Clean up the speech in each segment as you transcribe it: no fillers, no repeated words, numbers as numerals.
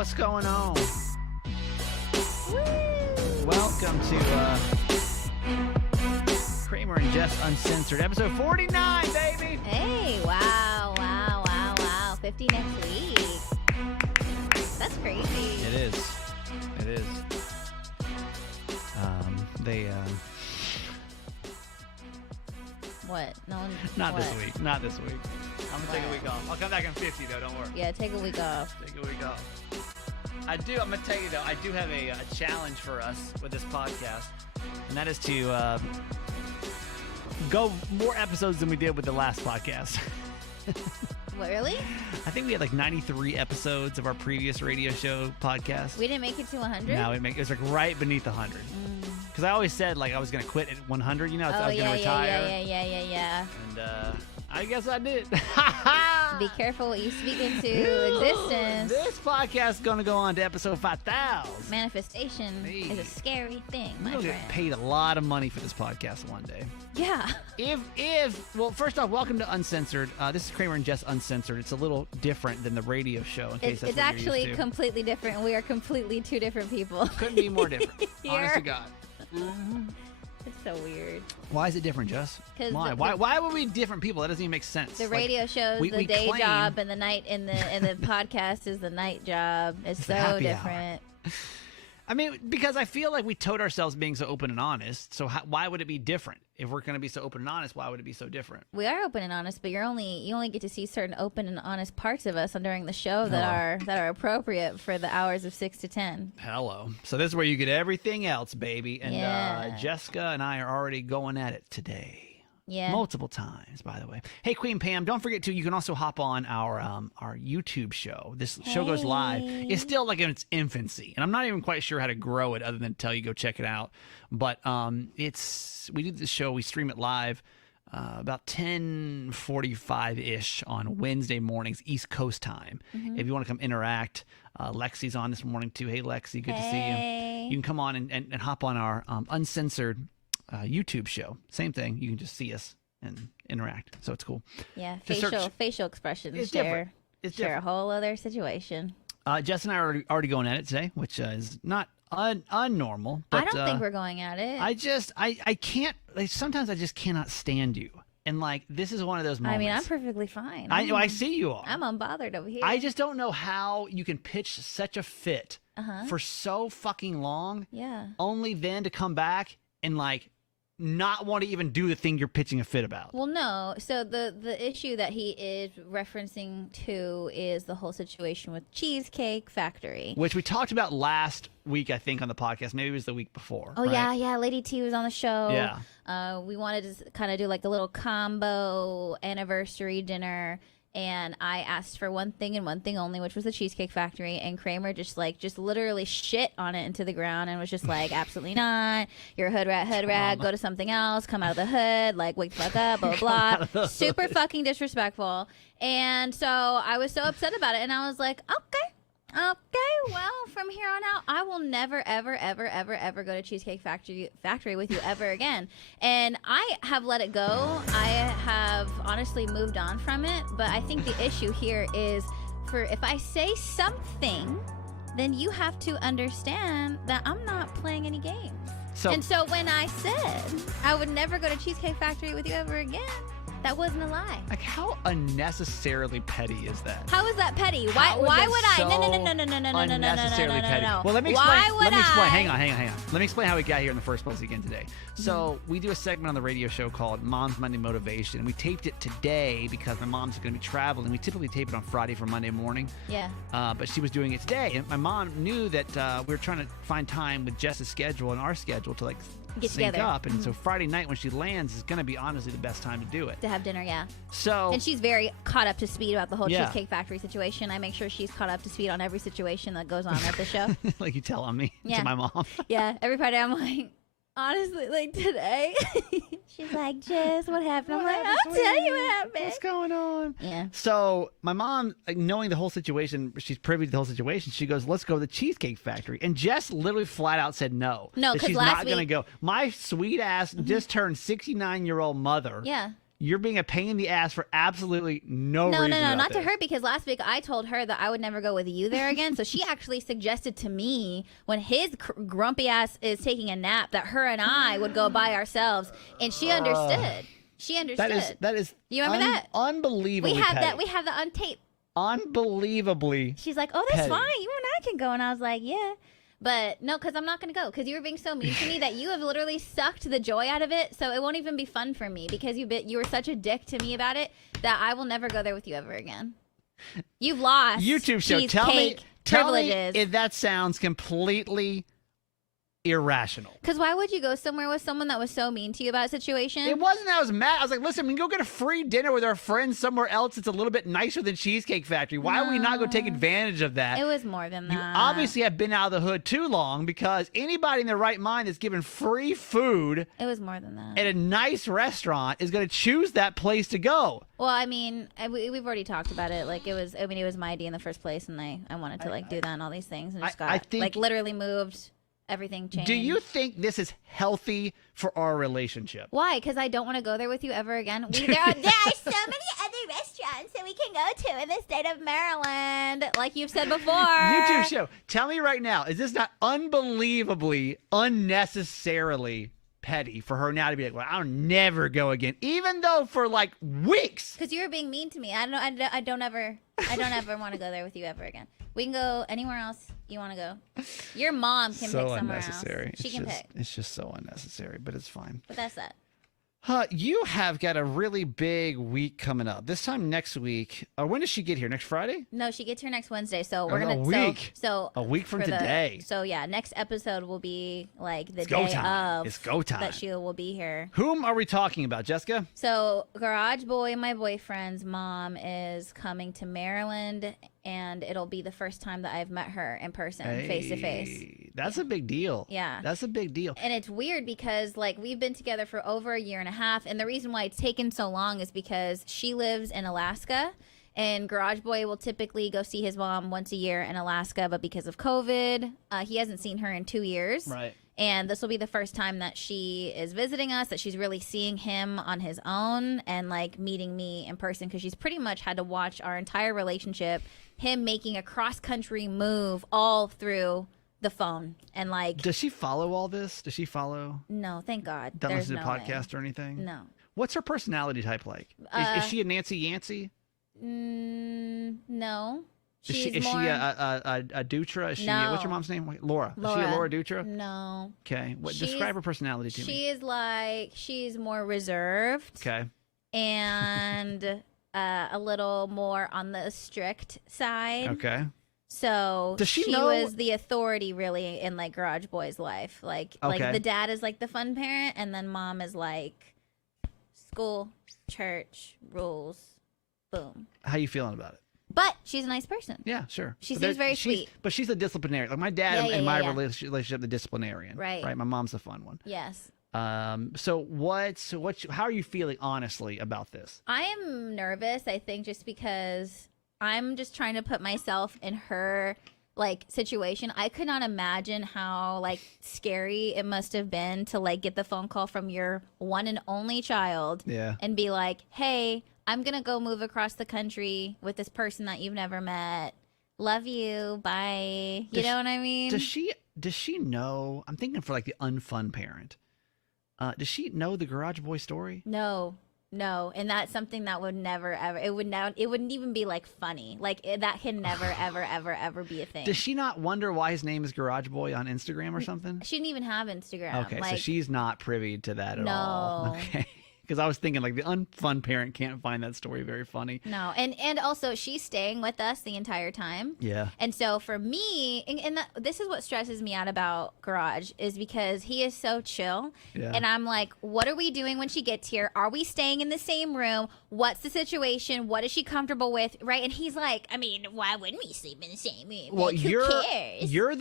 What's going on? Woo! Welcome to Kramer and Jess Uncensored, episode 49, baby! Hey, wow. 50 next week. That's crazy. It is. What? No one. Not what? this week. Not this week. I'm gonna take a week off. I'll come back in 50 though. Don't worry. Yeah, take a week off. Take a week off. I'm gonna tell you though. I do have a challenge for us with this podcast, and that is to go more episodes than we did with the last podcast. What, really? I think we had like 93 episodes of our previous radio show podcast. We didn't make it to 100? No, it was like right beneath 100. Because I always said like I was going to quit at 100, you know, I was going to retire. Yeah. And I guess I did. Be careful what you speak into existence. This podcast is going to go on to episode 5,000. Manifestation is a scary thing, my We'll friend. get paid a lot of money for this podcast one day. Yeah. Well, first off, welcome to Uncensored. This is Kramer and Jess Uncensored. It's a little different than the radio show, in case that's It's what actually you're used to. completely different, and we are completely two different people. Couldn't be more different. Honest to God. It's so weird. Why is it different, Jess? 'Cause Why would we be different people? That doesn't even make sense. The radio show is we the day claim- job, and the night and the podcast is the night job. It's the so happy hour. different. I mean, because I feel like we told ourselves being so open and honest. So why would it be different? If we're going to be so open and honest, why would it be so different? We are open and honest, but you only get to see certain open and honest parts of us during the show that are appropriate for the hours of 6 to 10. Hello. So this is where you get everything else, baby. And Yeah. Jessica and I are already going at it today. Yeah. Multiple times, by the way. Hey, Queen Pam, don't forget to, you can also hop on our YouTube show. This show goes live. It's still like in its infancy, and I'm not even quite sure how to grow it other than tell you go check it out. But we do this show, we stream it live about 10:45-ish on Wednesday mornings, East Coast time. If you want to come interact, Lexi's on this morning too. Hey, Lexi, good to see you. You can come on and hop on our Uncensored YouTube show. Same thing. You can just see us and interact. So it's cool. Yeah. Just Facial expressions It's share different. It's share a different. whole other situation. Jess and I are already going at it today, which is not unnormal. But, I don't think we're going at it. I can't. Like, sometimes I just cannot stand you, and like this is one of those moments. I mean, I'm perfectly fine. I see you are. I'm unbothered over here. I just don't know how you can pitch such a fit for so fucking long. Yeah. Only then to come back and like not want to even do the thing you're pitching a fit about. Well, no. So the issue that he is referencing to is the whole situation with Cheesecake Factory. Which we talked about last week, I think, on the podcast. Maybe it was the week before. Oh, right? yeah. Lady T was on the show. Yeah. We wanted to kind of do like a little combo anniversary dinner. And I asked for one thing and one thing only, which was the Cheesecake Factory. And Kramer just literally shit on it into the ground and was just like, absolutely not. You're a hood rat. Go to something else. Come out of the hood. Like, wake the fuck up. Blah, blah. Super fucking disrespectful. And so I was so upset about it. And I was like, okay, well, from here on out, I will never, ever, ever, ever, ever go to Cheesecake Factory with you ever again. And I have let it go. I have honestly moved on from it. But I think the issue here is if I say something, then you have to understand that I'm not playing any games. And so when I said I would never go to Cheesecake Factory with you ever again, that wasn't a lie. Like, how unnecessarily petty is that? How is that petty? Why would I? No. Unnecessarily petty. Well, let me explain. Why would Hang on. Let me explain how we got here in the first place again today. So we do a segment on the radio show called Mom's Monday Motivation. And we taped it today because my mom's going to be traveling. We typically tape it on Friday for Monday morning. Yeah. But she was doing it today. And my mom knew that we were trying to find time with Jess's schedule and our schedule to like Get sync together. up. And so Friday night when she lands is going to be honestly the best time to do it. To have dinner, yeah. So And she's very caught up to speed about the whole Yeah. Cheesecake Factory situation. I make sure she's caught up to speed on every situation that goes on at the show. like you tell on me Yeah. to my mom. Yeah, every Friday I'm like, honestly, like today, she's like, Jess, what happened? I'm like, I'll tell you what happened. What's going on? Yeah. So my mom, like, knowing the whole situation, she's privy to the whole situation. She goes, "Let's go to the Cheesecake Factory." And Jess literally flat out said no. No, that 'cause she's last not going to week- go. My sweet ass just turned 69-year-old mother. Yeah. You're being a pain in the ass for absolutely no reason. No, not this. to her, because last week I told her that I would never go with you there again. So she actually suggested to me when his grumpy ass is taking a nap that her and I would go by ourselves, and she understood. She understood. That is. You remember that? Unbelievably. We have petty. that. We have that on tape. Unbelievably. She's like, "Oh, that's petty. fine. You and I can go," and I was like, "Yeah." But no, because I'm not going to go, because you were being so mean to me that you have literally sucked the joy out of it. So it won't even be fun for me, because you were such a dick to me about it that I will never go there with you ever again. You've lost. YouTube show. Cheesecake Tell me privileges. if that sounds completely irrational. Because why would you go somewhere with someone that was so mean to you about a situation? It wasn't that I was mad. I was like, listen, we can go get a free dinner with our friends somewhere else that's a little bit nicer than Cheesecake Factory. Why would we not go take advantage of that? It was more than that. You obviously have been out of the hood too long, because anybody in their right mind that's given free food It was more than that. at a nice restaurant is going to choose that place to go. Well, I mean, we've already talked about it. Like, it was my idea in the first place, and I wanted to, do that and all these things, and just got, literally moved. Everything changed. Do you think this is healthy for our relationship? Why? Because I don't want to go there with you ever again. There are so many other restaurants that we can go to in the state of Maryland, like you've said before. YouTube show. Tell me right now, is this not unbelievably, unnecessarily petty for her now to be like, well, I'll never go again, even though for like weeks? Because you were being mean to me. I don't ever want to go there with you ever again. We can go anywhere else you want to go. Your mom can pick somewhere else. She can pick. It's just so unnecessary, but it's fine. But that's that. You have got a really big week coming up. This time next week. When does she get here? Next Friday? No, she gets here next Wednesday. So we're a gonna week. So a week from today. So yeah, next episode will be like the It's go day time. of. It's go time. That she will be here. Whom are we talking about, Jessica? So Garage Boy, my boyfriend's mom, is coming to Maryland, and it'll be the first time that I've met her in person, face to face. That's a big deal. Yeah. That's a big deal. And it's weird because, we've been together for over a year and a half, and the reason why it's taken so long is because she lives in Alaska, and Garage Boy will typically go see his mom once a year in Alaska, but because of COVID, he hasn't seen her in 2 years. Right. And this will be the first time that she is visiting us, that she's really seeing him on his own and, meeting me in person, because she's pretty much had to watch our entire relationship, him making a cross-country move all through the phone. And, Does she follow all this? Does she follow? No, thank God. Doesn't There's listen to no podcast way. or anything? No. What's her personality type like? Is she a Nancy Yancey? No. Is she a Dutra? Is she No. what's your mom's name? Laura. Is she a Laura Dutra? No. Okay. Describe her personality to me. She's more reserved. Okay. And a little more on the strict side. Okay. So Does she she know- was the authority really in Garage Boy's life. Like Okay. the dad is the fun parent, and then mom is school, church, rules, boom. How you feeling about it? But she's a nice person. Yeah, sure. She But seems very sweet. But she's a disciplinarian. Like my dad Yeah, and my yeah. relationship, the disciplinarian. Right. Right. My mom's the fun one. Yes. So how are you feeling honestly about this? I am nervous, I think, just because I'm just trying to put myself in her situation. I could not imagine how scary it must have been to get the phone call from your one and only child. Yeah. And be like, hey, I'm gonna go move across the country with this person that you've never met. Love you. Bye. You know what I mean? Does she know? I'm thinking for the unfun parent. Does she know the Garage Boy story? No, and that's something that would never ever. It wouldn't even be funny. That can never ever be a thing. Does she not wonder why his name is Garage Boy on Instagram or something? She didn't even have Instagram. Okay, so she's not privy to that at all. No. Okay. Because I was thinking the unfun parent can't find that story very funny. No, and also she's staying with us the entire time. Yeah. And so for me, this is what stresses me out about Garage, is because he is so chill. Yeah. And I'm like, what are we doing when she gets here? Are we staying in the same room? What's the situation? What is she comfortable with? Right? And he's like, I mean, why wouldn't we sleep in the same room? Well, who cares? you're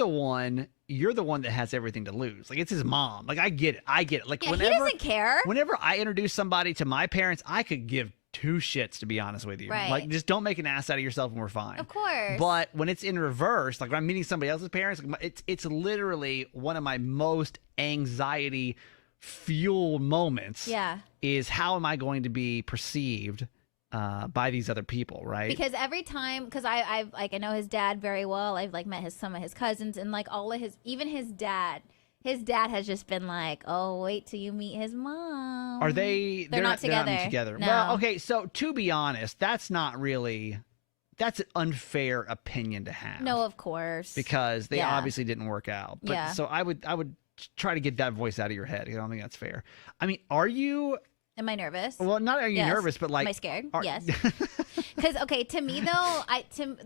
the one that has everything to lose. It's his mom. I get it. Yeah, he doesn't care. Whenever I introduce somebody to my parents, I could give two shits, to be honest with you. Right. Just don't make an ass out of yourself and we're fine. Of course. But when it's in reverse, when I'm meeting somebody else's parents, it's literally one of my most anxiety fuel moments. Yeah. is how am I going to be perceived by these other people, right? Because every time, because I know his dad very well. I've like met some of his cousins, and like all of even his dad. His dad has just been like, "Oh, wait till you meet his mom." Are they? They're not together. They're not together. No. Well, okay. So to be honest, that's an unfair opinion to have. No, of course. Because they obviously didn't work out. But so I would try to get that voice out of your head. I don't think that's fair. I mean, are you? Am I nervous? Well, not are you nervous, but like, am I scared? Yes. Because okay, to me though,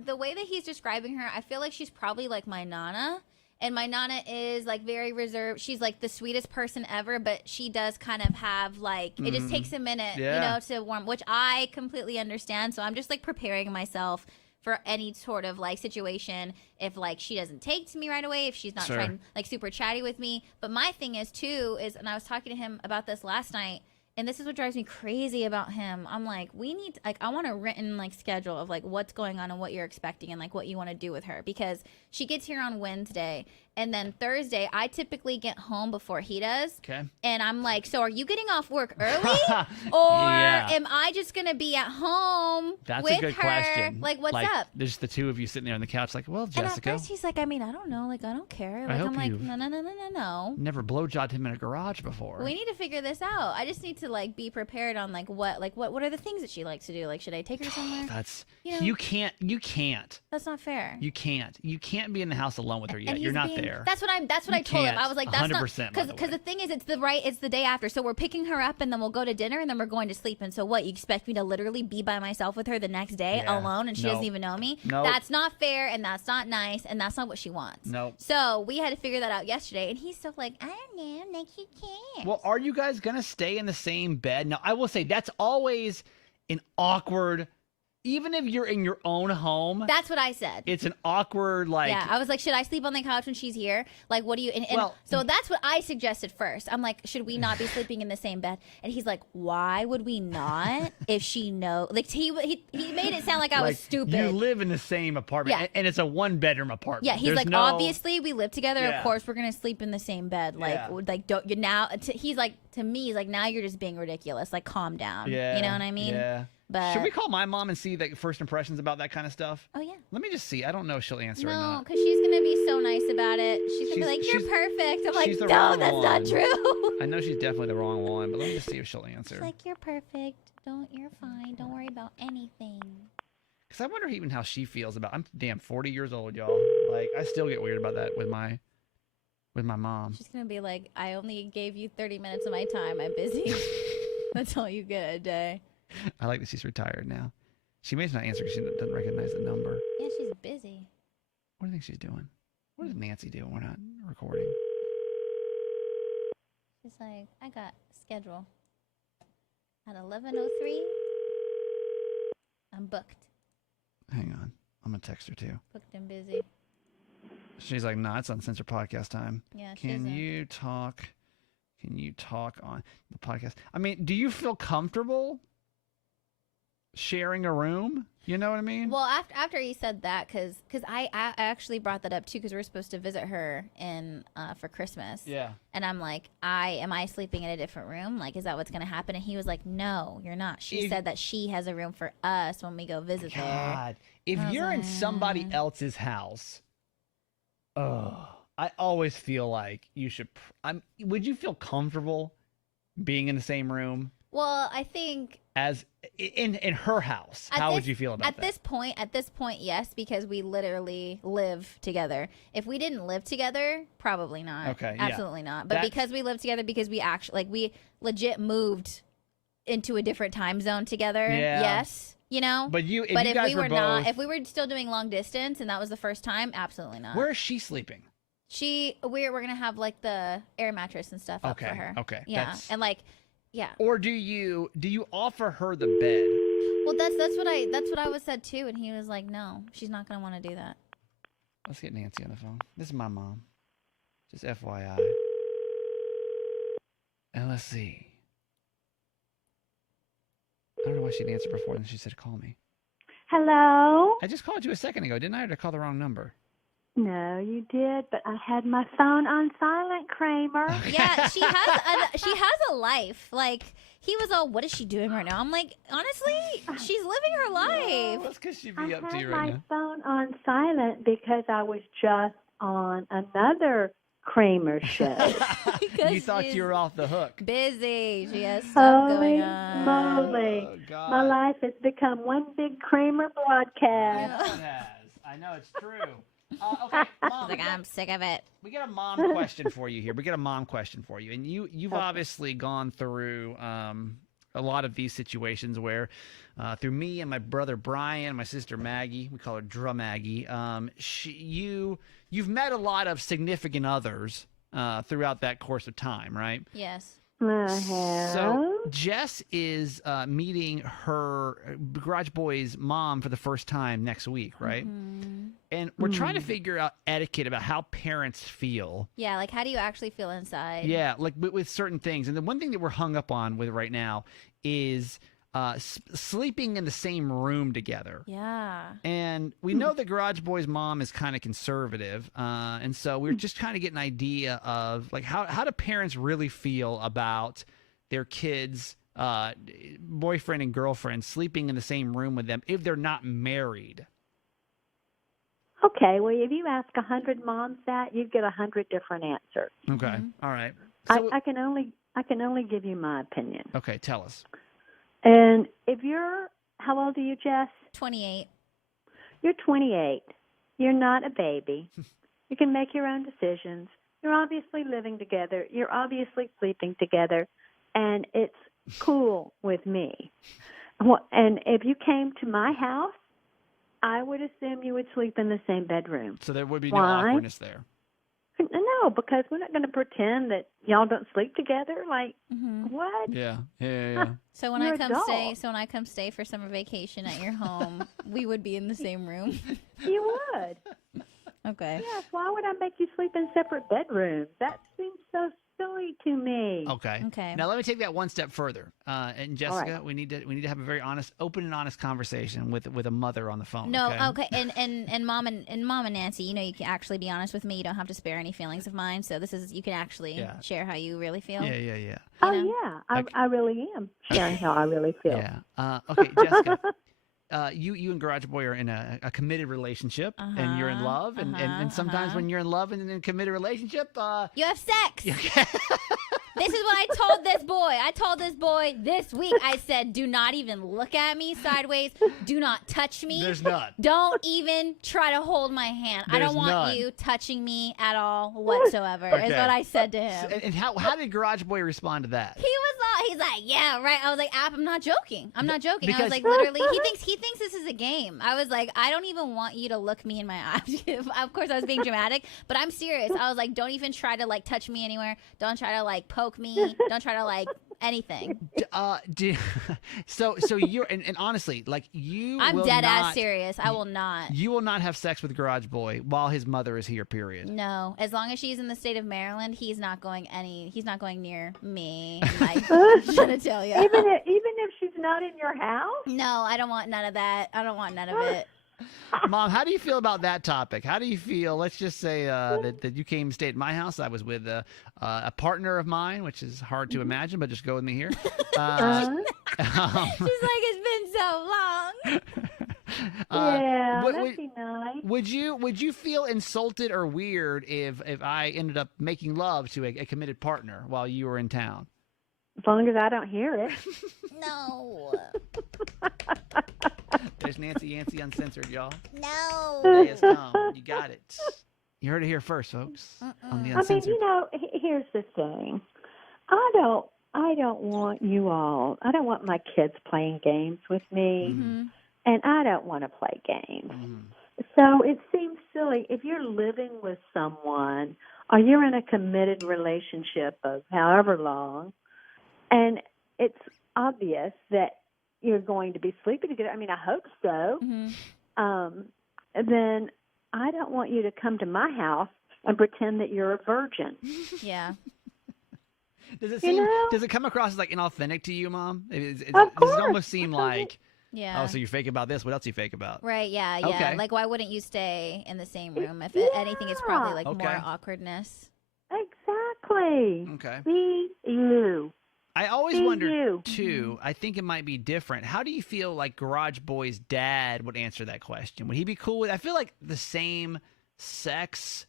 the way that he's describing her, I feel like she's probably like my nana. And my nana is like very reserved. She's like the sweetest person ever, but she does kind of have like, it just takes a minute, you know, to warm, which I completely understand. So I'm just like preparing myself for any sort of like situation. If like she doesn't take to me right away, if she's not trying like super chatty with me. But my thing is too, and I was talking to him about this last night, and this is what drives me crazy about him. I'm like, I want a written like schedule of like what's going on and what you're expecting and like what you want to do with her, because she gets here on Wednesday. And then Thursday, I typically get home before he does. Okay. And I'm like, so are you getting off work early? Or am I just going to be at home That's with a good her? question. Like, what's up? There's the two of you sitting there on the couch like, well, Jessica. And at first he's like, I mean, I don't know. Like, I don't care. Like, I'm like, no. Never blowjobbed him in a garage before. We need to figure this out. I just need to like be prepared on like what are the things that she likes to do? Like, should I take her somewhere? You can't. That's not fair. You can't be in the house alone with her yet. You're not there. That's what I told him. I was like, that's 100%, not because the thing is, it's the day after. So we're picking her up and then we'll go to dinner and then we're going to sleep. And so what? You expect me to literally be by myself with her the next day alone and she doesn't even know me? No. That's not fair and that's not nice and that's not what she wants. No. So we had to figure that out yesterday, and he's still like, I don't know, like you can't. Well, are you guys gonna stay in the same bed? Now, I will say that's always an awkward. Even if you're in your own home, that's what I said. It's an awkward, like. Yeah, I was like, should I sleep on the couch when she's here? Like, what do you? And so that's what I suggested first. I'm like, should we not be sleeping in the same bed? And he's like, why would we not? If she knows, like he made it sound like I was stupid. You live in the same apartment, and it's a 1-bedroom apartment. Yeah, he's like, obviously we live together. Of course, we're gonna sleep in the same bed. Like, don't you now? He's like, to me, he's like, now you're just being ridiculous. Like, calm down. Yeah, you know what I mean? Yeah. But should we call my mom and see the first impressions about that kind of stuff? Oh, yeah. Let me just see. I don't know if she'll answer or not. No, because she's going to be so nice about it. She's going to be like, you're perfect. I'm like, no, that's not true. I know she's definitely the wrong one, but let me just see if she'll answer. She's like, you're perfect. You're fine. Don't worry about anything. Because I wonder even how she feels about, I'm damn 40 years old, y'all. Like, I still get weird about that with my mom. She's going to be like, I only gave you 30 minutes of my time. I'm busy. That's all you get a day. I like that she's retired now. She may not answer because she doesn't recognize the number. Yeah, she's busy. What do you think she's doing? What does Nancy do when we're not recording? She's like, I got schedule at 11:03. I'm booked. Hang on. I'm going to text her too. Booked and busy. She's like, nah, it's Uncensored podcast time. Yeah, Can you talk on the podcast? I mean, do you feel comfortable sharing a room? You know what I mean? Well, after he said that, because I actually brought that up too, because we were supposed to visit her for Christmas. Yeah. And I'm like, am I sleeping in a different room? Like, is that what's gonna happen? And he was like, no, you're not. She said that she has a room for us when we go visit there. God, if you're in somebody else's house, I always feel like you should. Would you feel comfortable being in the same room? Well, I think as in her house, how would you feel about that? At this point, yes, because we literally live together. If we didn't live together, probably not. Okay, absolutely not. But because we live together, because we actually we legit moved into a different time zone together. Yeah. Yes, you know. But if we were still doing long distance and that was the first time, absolutely not. Where is she sleeping? We're gonna have like the air mattress and stuff up for her. Okay. Yeah, and like. Yeah. Or do you offer her the bed? Well, that's what I was said too, and he was like, no, she's not gonna want to do that. Let's get Nancy on the phone. This is my mom. Just FYI. And let's see. I don't know why she didn't answer before, and she said call me. Hello. I just called you a second ago, didn't I? Or did I call the wrong number? No, you did, but I had my phone on silent, Kramer. Yeah, she has a life. Like he was all, what is she doing right now? I'm like, honestly, she's living her life. That's because she'd I be up to had you my right now. phone on silent because I was just on another Kramer show. You thought she's you were off the hook. Busy. She has stuff going on. Moly. Oh, God. My life has become one big Kramer I broadcast. know it has. I know it's true. Okay, Mom. Like, I'm sick of it. We got a mom question for you here. We got a mom question for you, and you've obviously gone through a lot of these situations where, through me and my brother Brian, my sister Maggie, we call her Drum Maggie. You've met a lot of significant others throughout that course of time, right? Yes. I have. So Jess is meeting her Garage Boy's mom for the first time next week, right? Mm-hmm. And we're trying to figure out etiquette about how parents feel. Yeah, like how do you actually feel inside? Yeah, like with certain things. And the one thing that we're hung up on with right now is sleeping in the same room together. Yeah. And we know that Garage Boy's mom is kind of conservative. And so we're just trying to get an idea of like how do parents really feel about their kids' boyfriend and girlfriend sleeping in the same room with them if they're not married. Okay, well, if you ask 100 moms that, you get 100 different answers. Okay. All right. I So, can only give you my opinion. okay, tell us. And if you're, how old are you, Jess? 28. You're 28. You're not a baby. You can make your own decisions. You're obviously living together. You're obviously sleeping together. And it's cool with me. And if you came to my house, I would assume you would sleep in the same bedroom. So there would be no Why? awkwardness there. No, because we're not going to pretend that y'all don't sleep together. Like, what? Yeah. So when You're I a come doll. stay for summer vacation at your home, we would be in the same room. You would. Okay. Yes, why would I make you sleep in separate bedrooms? That seems so silly to me. Okay. Okay. Now let me take that one step further. And Jessica, right. we need to have a very open and honest conversation with a mother on the phone. No, Okay. and mom and Nancy, you know, you can actually be honest with me. You don't have to spare any feelings of mine. So you can actually share how you really feel. Yeah. Oh, You know? yeah, I really am sharing how I really feel. Yeah. Okay, Jessica. You and Garage Boy are in a committed relationship, and you're in love, and sometimes when you're in love and in a committed relationship, you have sex. This is what I told this boy. I told this boy this week. I said, do not even look at me sideways. Do not touch me. There's none. Don't even try to hold my hand. I There's don't want none. you touching me at all whatsoever, is what I said to him. And how did Garage Boy respond to that? He's like, yeah, right. I was like, I'm not joking. I'm not joking. I Because- was like, literally, he thinks this is a game. I was like, I don't even want you to look me in my eyes. Of course, I was being dramatic, but I'm serious. I was like, don't even try to like touch me anywhere. Don't try to like poke me. Don't try to like anything. So you're and honestly, like you, I'm will dead not, ass serious. I will not. You will not have sex with Garage Boy while his mother is here. Period. No, as long as she's in the state of Maryland, he's not going near me. I'm trying to tell you. Even if she's not in your house? No, I don't want none of that. I don't want none of it. Mom, how do you feel about that topic? How do you feel? Let's just say that you came and stayed at my house. I was with a partner of mine, which is hard to imagine, but just go with me here. She's like, it's been so long. Yeah, would- that'd be nice. Would you feel insulted or weird if I ended up making love to a committed partner while you were in town? As long as I don't hear it. No. There's Nancy Uncensored, y'all. No. Day has come. You got it. You heard it here first, folks. On the I mean, Uncensored. you know, here's the thing. I don't want you all. I don't want my kids playing games with me, and I don't want to play games. So it seems silly if you're living with someone or you're in a committed relationship of however long, and it's obvious that you're going to be sleeping together. I mean, I hope so. Then I don't want you to come to my house and pretend that you're a virgin. Yeah. Does it You seem? know? Does it come across as like inauthentic to you, Mom? Does Of it course. almost seem like Yeah. Oh, so you're fake about this. What else are you fake about? Right, yeah. Okay. Like, why wouldn't you stay in the same room? If Yeah. anything, it's probably like Okay. more awkwardness. Exactly. Okay. Be you. I always Be wondered, you. too, I think it might be different. How do you feel like Garage Boy's dad would answer that question? Would he be cool with I feel like the same sex,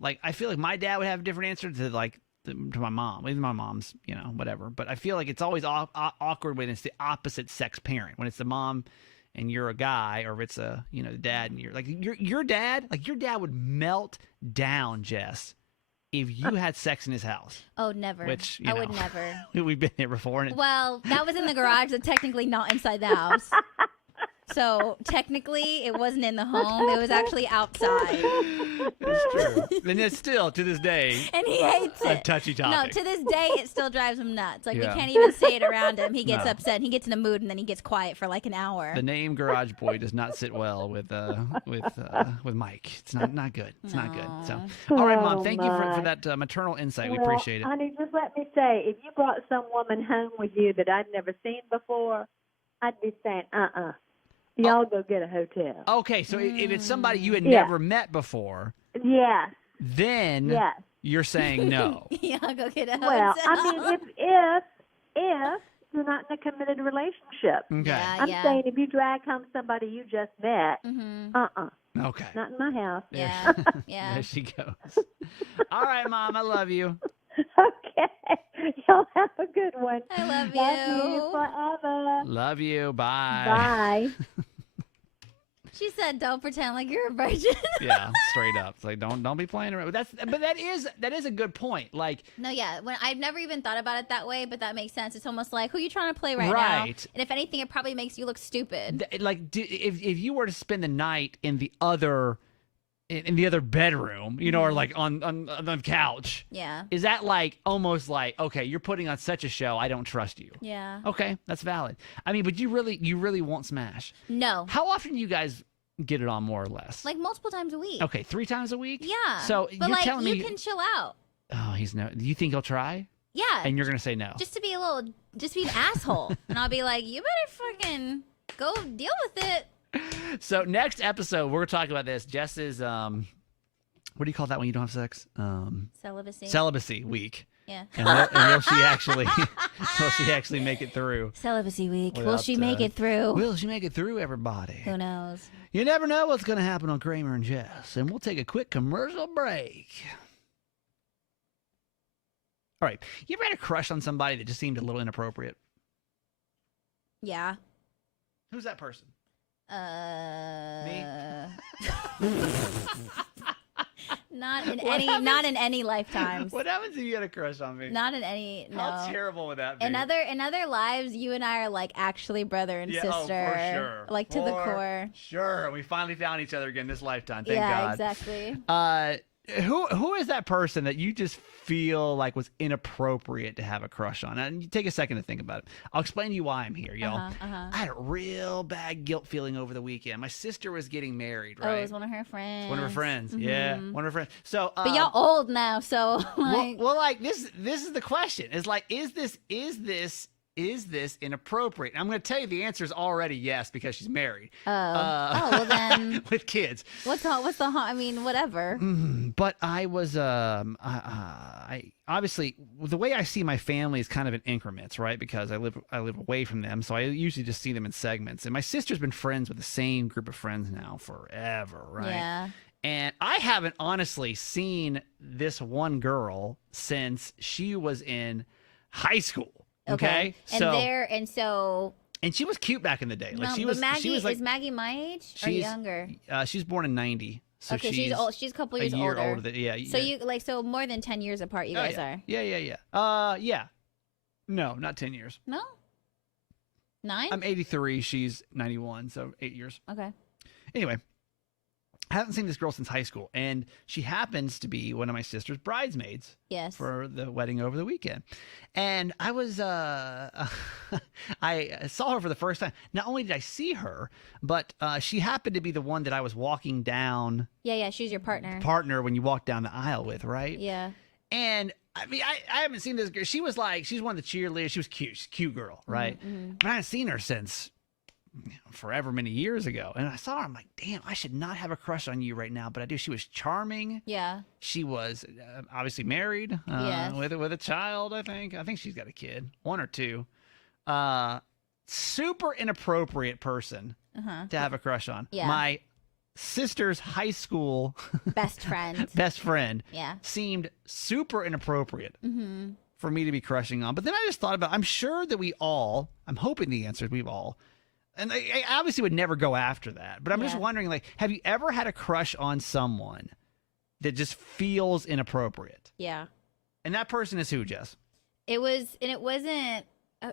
like, I feel like my dad would have a different answer to, like, to my mom. Even my mom's, you know, whatever. But I feel like it's always awkward when it's the opposite sex parent. When it's the mom and you're a guy, or if it's a, you know, the dad and you're, like, your dad would melt down, Jess, if you had sex in his house. Oh, never. Which, you I know, would never. We've been there before. And Well, that was in the garage, so technically not inside the house. So technically, it wasn't in the home. It was actually outside. it's true. And it's still, to this day, And he hates a it. touchy No, topic. to this day, it still drives him nuts. Like, Yeah. we can't even say it around him. He gets No. upset, and he gets in a mood, and then he gets quiet for like an hour. The name Garage Boy does not sit well with Mike. It's not good. It's not good. So, all right, Mom. Thank you for that maternal insight. We Well, appreciate it. Honey, just let me say, if you brought some woman home with you that I'd never seen before, I'd be saying, y'all go get a hotel. Okay, so if it's somebody you had Yeah. never met before, Yes, then yes. you're saying no. Yeah, I'll go get a Well, hotel. I mean, if you're not in a committed relationship. Okay. Yeah. I'm saying if you drag home somebody you just met, Mm-hmm. Okay. not in my house. Yeah. Yeah. There she goes. All right, Mom. I love you. Okay. Y'all have a good one. I love Love you you. forever. Love you. Bye. Bye. She said, "Don't pretend like you're a virgin." Yeah, straight up. It's like don't be playing around. But that is a good point. Like, No, yeah. When I've never even thought about it that way, but that makes sense. It's almost like, who you trying to play right now? Right. And if anything, it probably makes you look stupid. if you were to spend the night in the other bedroom, you know, or like on the couch, Yeah. is that like almost like, okay, you're putting on such a show, I don't trust you. Yeah. Okay, that's valid. I mean, but you really won't smash. No. How often do you guys get it on, more or less? Like multiple times a week. Okay, 3 times a week? Yeah. So but you're like, telling you me can chill out. Oh, do you think he'll try? Yeah. And you're going to say no. Just to be an asshole. And I'll be like, you better fucking go deal with it. So next episode, we're talking about this. Jess is, what do you call that when you don't have sex? Celibacy. Celibacy week. Yeah. And will she actually make it through? Celibacy week. Will Without, she make it through? Will she make it through, everybody? Who knows? You never know what's going to happen on Kramer and Jess. And we'll take a quick commercial break. All right. You ever had a crush on somebody that just seemed a little inappropriate? Yeah. Who's that person? Me. Me? Not in What any. happens- Not in any lifetimes. What happens if you had a crush on me? Not in any. No. How terrible would that be? In other lives, you and I are like actually brother and sister. Oh, for sure. Like to the core. Sure. We finally found each other again this lifetime. Thank Yeah, God. exactly. Who is that person that you just feel like was inappropriate to have a crush on? And you take a second to think about it. I'll explain to you why I'm here, y'all. I had a real bad guilt feeling over the weekend. My sister was getting married, Oh, right? it was one of her friends. One of her friends. Yeah, one of her friends. So, But y'all old now, so like. well, like this is the question. Is like, is this inappropriate? And I'm going to tell you the answer is already yes, because she's married. Well then. With kids. What's the I mean, whatever. But I was I obviously, the way I see my family is kind of in increments, right? Because I live away from them, so I usually just see them in segments. And my sister's been friends with the same group of friends now forever, right? Yeah. And I haven't honestly seen this one girl since she was in high school. Okay. And she was cute back in the day. Like no, she but was. Maggie, she was like, is Maggie my age or she's- younger? She's born in '90, so Okay, she's old. She's a couple a years year older. older than, yeah. So yeah. so more than 10 years apart. You Oh, guys yeah. are. Yeah. No, not 10 years. No. 9. I'm 83. She's 91, so 8 years. Okay. Anyway, I haven't seen this girl since high school, and she happens to be one of my sister's bridesmaids Yes. for the wedding over the weekend. And I was, I saw her for the first time. Not only did I see her, but she happened to be the one that I was walking down. Yeah. She's your partner. Partner when you walk down the aisle with, right? Yeah. And I mean, I haven't seen this girl. She was like, she's one of the cheerleaders. She was cute. She's a cute girl, right? Mm-hmm. But I haven't seen her since forever many years ago. And I saw her. I'm like, damn, I should not have a crush on you right now, but I do. She was charming. Yeah. She was obviously married Yes. with a child, I think. I think she's got a kid, one or two. Super inappropriate person to have a crush on. Yeah. My sister's high school Best friend. best friend Yeah. seemed super inappropriate Mm-hmm. for me to be crushing on. But then I just thought about, I'm sure that I'm hoping the answer is we've all, and I obviously would never go after that, but I'm just Yeah. wondering, like, have you ever had a crush on someone that just feels inappropriate? Yeah. And that person is who, Jess? It wasn't.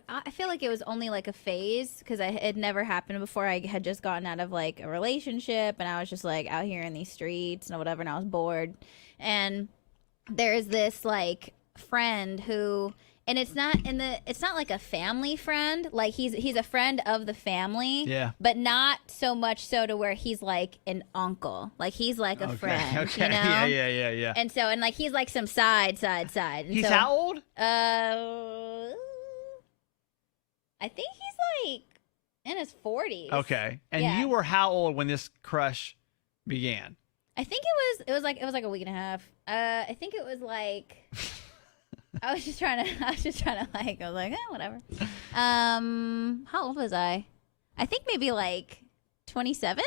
I feel like it was only like a phase because it had never happened before. I had just gotten out of like a relationship and I was just like out here in these streets and whatever, and I was bored. And there's this like friend who, and it's not like a family friend. Like he's a friend of the family. Yeah. But not so much so to where he's like an uncle. Like he's like a friend. Okay. You know? Yeah. And so, and like he's like some side. And He's so, how old? I think he's like in his 40s. Okay. And Yeah. you were how old when this crush began? I think it was like a week and a half. I think it was like I was just trying to like, I was like, whatever. How old was I? I think maybe like 27.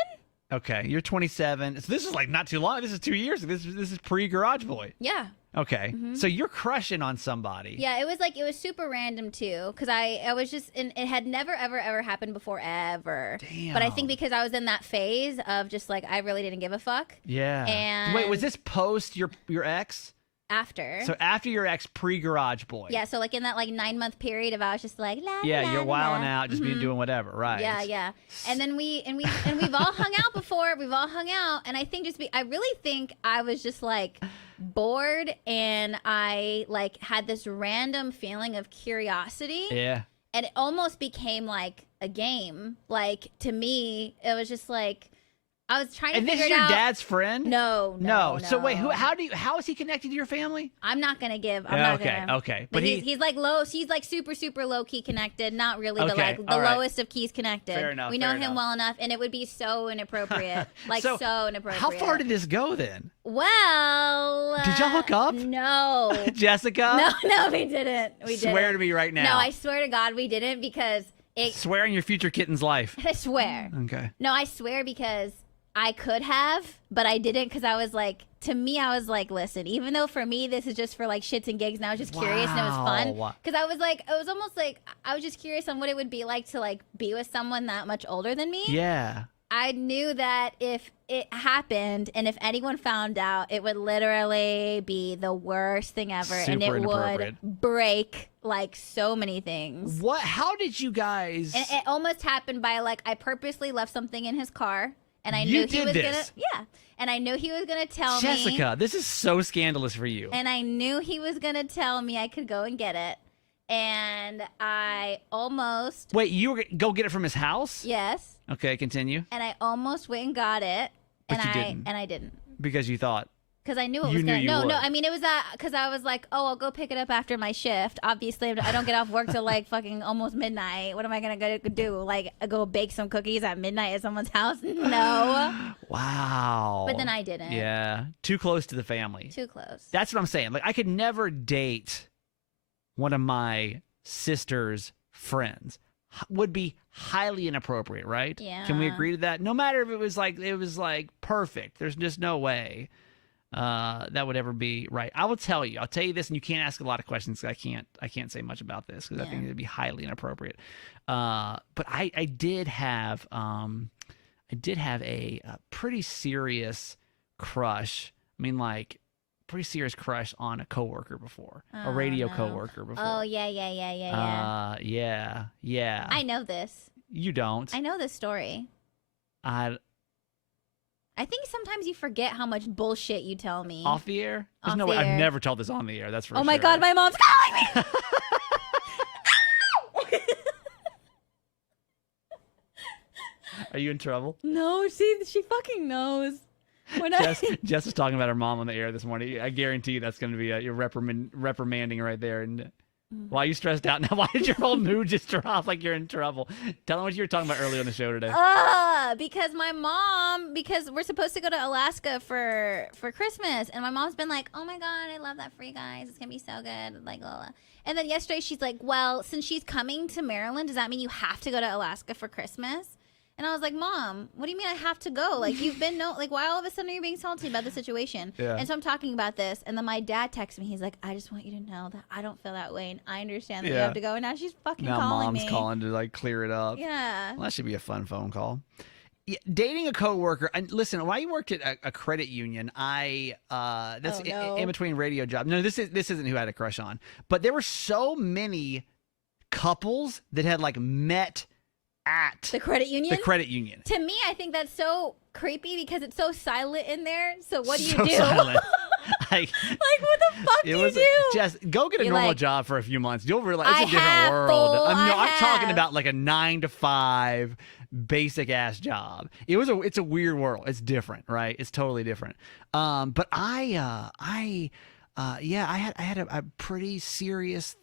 Okay, you're 27. So this is like not too long. This is 2 years. This is pre-Garage Boy. Yeah. Okay, Mhm. so you're crushing on somebody. Yeah, it was super random too, because I was just, and it had never ever happened before ever. Damn. But I think because I was in that phase of just like I really didn't give a fuck. Yeah. And Wait, was this post your ex? After. So after your ex, pre-Garage Boy. Yeah, so like in that like 9-month period of I was just like la, Yeah, la, you're la, wilding la. out, just being doing whatever, right? Yeah. And then we've all hung out before. We've all hung out, and I think I really think I was just like bored, and I like had this random feeling of curiosity. Yeah. And it almost became like a game. Like to me, it was just like I was trying to And this figure is it your out. dad's friend? No. So wait, how is he connected to your family? I'm not gonna give. I'm not gonna. Okay. But he's like low. He's like super low key connected. Not really, but Okay, like the all right. lowest of keys connected. Fair enough, We know fair him enough. well enough, and it would be so inappropriate. Like So, so inappropriate. How far did this go then? Well, Did y'all hook up? No. Jessica? No, we didn't. We didn't. Swear to me right now. No, I swear to God, we didn't because it. Swear on your future kitten's life. I swear. Okay. No, I swear because I could have, but I didn't because I was like, to me, I was like, listen, even though for me this is just for like shits and gigs, and I was just curious and it was fun Wow. because I was like, it was almost like I was just curious on what it would be like to like be with someone that much older than me. Yeah. I knew that if it happened and if anyone found out, it would literally be the worst thing ever, and Super it inappropriate. would break like so many things. What? How did you guys? And it almost happened by like I purposely left something in his car. And I You knew he did was this? gonna, yeah. And I knew he was gonna tell me. Jessica, this is so scandalous for you. And I knew he was gonna tell me I could go and get it. And I almost, Wait, you were go get it from his house? yes. Okay, continue. And I almost went and got it. But And you didn't. And I didn't. Because you thought. Because I knew it You was knew gonna. you No, would. no. I mean, it was that because I was like, oh, I'll go pick it up after my shift. Obviously, I don't get off work till like fucking almost midnight. What am I gonna go do? Like, go bake some cookies at midnight at someone's house? No. Wow. But then I didn't. Yeah. Too close to the family. Too close. That's what I'm saying. Like, I could never date one of my sister's friends. Would be highly inappropriate, right? Yeah. Can we agree to that? No matter if it was like perfect. There's just no way that would ever be right. I'll tell you this, and you can't ask a lot of questions. 'Cause I can't say much about this because I think it'd be highly inappropriate. But I did have a pretty serious crush. I mean, like pretty serious crush on a coworker before, a Oh, radio no. coworker before. Oh yeah. Yeah. I know this. You don't. I know this story. I I think sometimes you forget how much bullshit you tell me. off the air. There's Off no the way. I've air. never told this on the air. That's for Oh sure. my God, my mom's calling me. Are you in trouble? No, she fucking knows. When Jess was talking about her mom on the air this morning. I guarantee you that's going to be you're reprimanding right there. And Why are you stressed out now? Why did your whole mood just drop like you're in trouble? Tell them what you were talking about earlier on the show today. Because my mom, because we're supposed to go to Alaska for Christmas, and my mom's been like, oh my God, I love that for you guys. It's going to be so good. Like, blah, blah. And then yesterday she's like, well, since she's coming to Maryland, does that mean you have to go to Alaska for Christmas? And I was like, Mom, what do you mean I have to go? Like, you've been like, why all of a sudden are you being salty about the situation? Yeah. And so I'm talking about this, and then my dad texts me. He's like, I just want you to know that I don't feel that way, and I understand that you have to go. And now she's fucking calling me. Now Mom's calling to like clear it up. Yeah. Well, that should be a fun phone call. Yeah, dating a coworker. And listen, when I worked at a credit union, that's in between radio jobs. No, this isn't who I had a crush on, but there were so many couples that had like met at the credit union. The credit union. To me, I think that's so creepy because it's so silent in there. So what do you so do? Silent. Like what the fuck do you do? Just go get a normal job for a few months. You'll realize it's a different world. I'm talking about like a 9 to 5 basic ass job. It's a weird world. It's different, right? It's totally different. But I had a pretty serious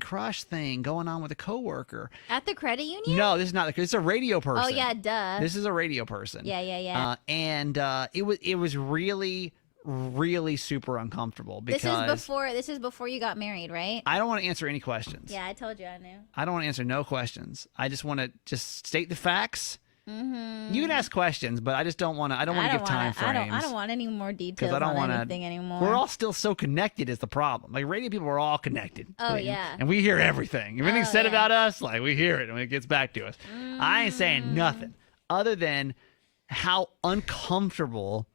crush thing going on with a coworker at the credit union. No, this is not. It's a radio person. Oh yeah, duh. This is a radio person. Yeah. And it was really super uncomfortable because this is before you got married, right? I don't want to answer any questions. Yeah, I told you I knew. I don't want to answer no questions. I just want to state the facts. Mm-hmm. You can ask questions, but I just don't want to. I don't want to give time frames. I don't want any more details on anything anymore. We're all still so connected is the problem. Like radio people are all connected. Oh yeah. And we hear everything. If anything's said about us, like we hear it when it gets back to us. I ain't saying nothing other than how uncomfortable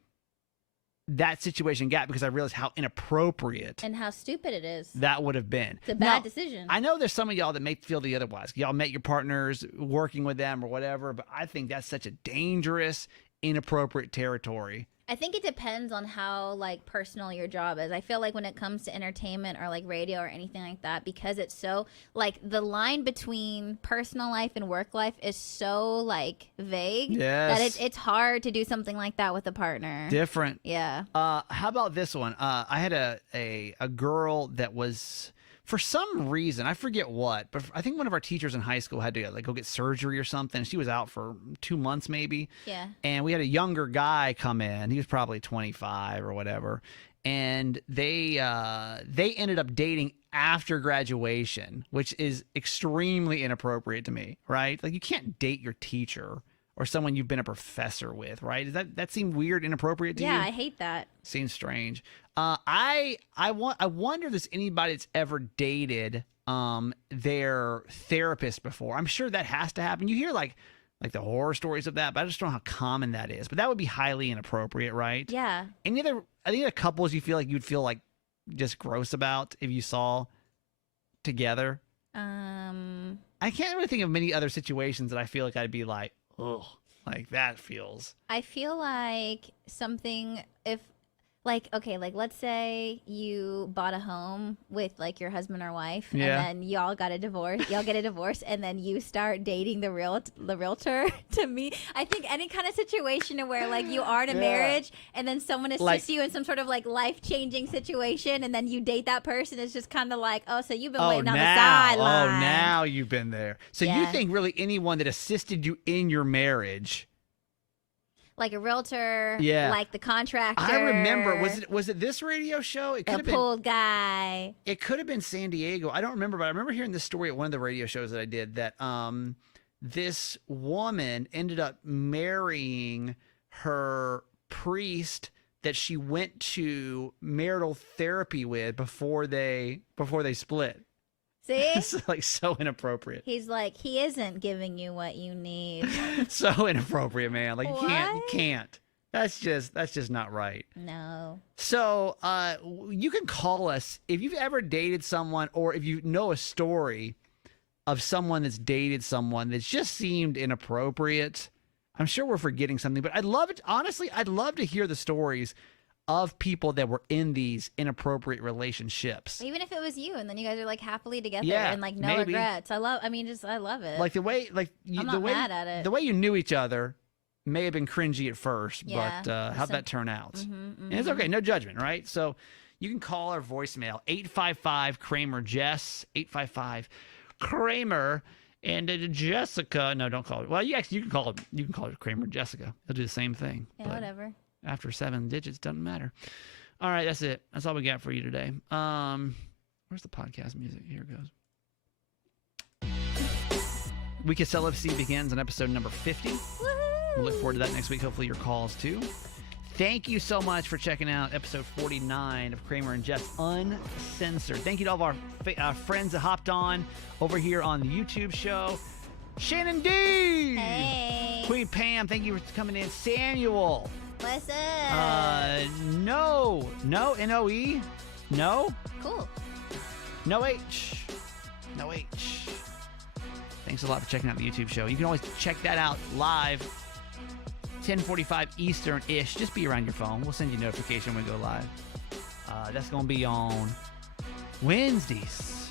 that situation got because I realized how inappropriate and how stupid it is. That would have been. It's a bad decision. I know there's some of y'all that may feel the otherwise. Y'all met your partners working with them or whatever, but I think that's such a dangerous, inappropriate territory. I think it depends on how like personal your job is. I feel like when it comes to entertainment or like radio or anything like that, because it's so like the line between personal life and work life is so like vague that it's hard to do something like that with a partner. Different. Yeah. How about this one? I had a girl that was, for some reason, I forget what, but I think one of our teachers in high school had to like go get surgery or something. She was out for 2 months maybe. Yeah. And we had a younger guy come in. He was probably 25 or whatever. And they ended up dating after graduation, which is extremely inappropriate to me, right? Like you can't date your teacher or someone you've been a professor with, right? Does that seem weird, inappropriate to you? Yeah, I hate that. Seems strange. I wonder if there's anybody that's ever dated their therapist before. I'm sure that has to happen. You hear like the horror stories of that, but I just don't know how common that is. But that would be highly inappropriate, right? Yeah. Any other couples you feel like you'd feel like just gross about if you saw together? I can't really think of many other situations that I feel like I'd be like, ugh, like that feels. I feel like something if like, okay, like let's say you bought a home with like your husband or wife and then y'all get a divorce and then you start dating the realtor. To me, I think any kind of situation where like you are in a marriage and then someone assists you in some sort of like life-changing situation and then you date that person, it's just kind of like, oh, so you've been waiting on the sideline. Oh, now you've been there. So you think really anyone that assisted you in your marriage, like a realtor, like the contractor. I remember. Was it this radio show? It could have been pool guy. It could have been San Diego. I don't remember, but I remember hearing this story at one of the radio shows that I did that this woman ended up marrying her priest that she went to marital therapy with before they split. See? It's like so inappropriate. He's like, he isn't giving you what you need. So inappropriate, man. Like you can't. That's just not right. No. So you can call us if you've ever dated someone or if you know a story of someone that's dated someone that's just seemed inappropriate. I'm sure we're forgetting something, but I'd love it. Honestly, I'd love to hear the stories of people that were in these inappropriate relationships. Even if it was you and then you guys are like happily together and like no regrets. I love it. Like the way I'm not mad at it. The way you knew each other may have been cringy at first, but how'd that turn out? And it's okay, no judgment, right? So You can call our voicemail, 855 Kramer Jess, 855 Kramer and Jessica. No, don't call it. Well, you can call it Kramer Jessica. They'll do the same thing. Yeah, whatever. After 7 digits, doesn't matter. All right, that's it. That's all we got for you today. Where's the podcast music? Here it goes. Week of Celibacy begins on episode number 50. Woohoo! We'll look forward to that next week. Hopefully your calls too. Thank you so much for checking out episode 49 of Kramer and Jess Uncensored. Thank you to all of our friends that hopped on over here on the YouTube show. Shannon D! Hey! Queen Pam, thank you for coming in. Samuel! What's up? No, N-O-E? No? Cool. No H. Thanks a lot for checking out the YouTube show. You can always check that out live, 10:45 Eastern-ish. Just be around your phone. We'll send you a notification when we go live. That's going to be on Wednesdays.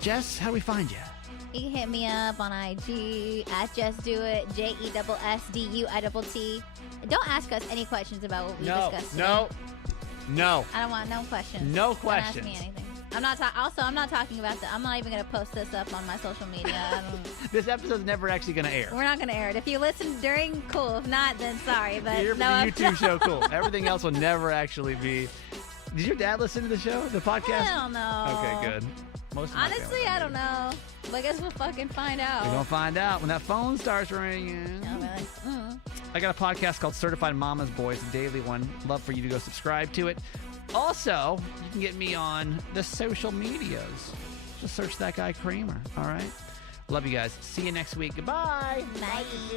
Jess, how do we find you? You can hit me up on IG at Just Do It, JESSDUITT. Don't ask us any questions about what we discussed today. No. I don't want no questions. No Don't questions. ask me anything. I'm not talking about that. I'm not even going to post this up on my social media. This episode's never actually going to air. We're not going to air it. If you listen during, cool. If not, then sorry. But You're no, for the YouTube show, cool. Everything else will never actually be. Did your dad listen to the show, the podcast? I don't know. Okay, good. Most of my Honestly, family I did. don't know. But I guess we'll fucking find out. We're going to find out when that phone starts ringing. I'll be like, I got a podcast called Certified Mama's Boys, a daily one. Love for you to go subscribe to it. Also, you can get me on the social medias. Just search that guy Kramer, all right? Love you guys. See you next week. Goodbye. Bye. See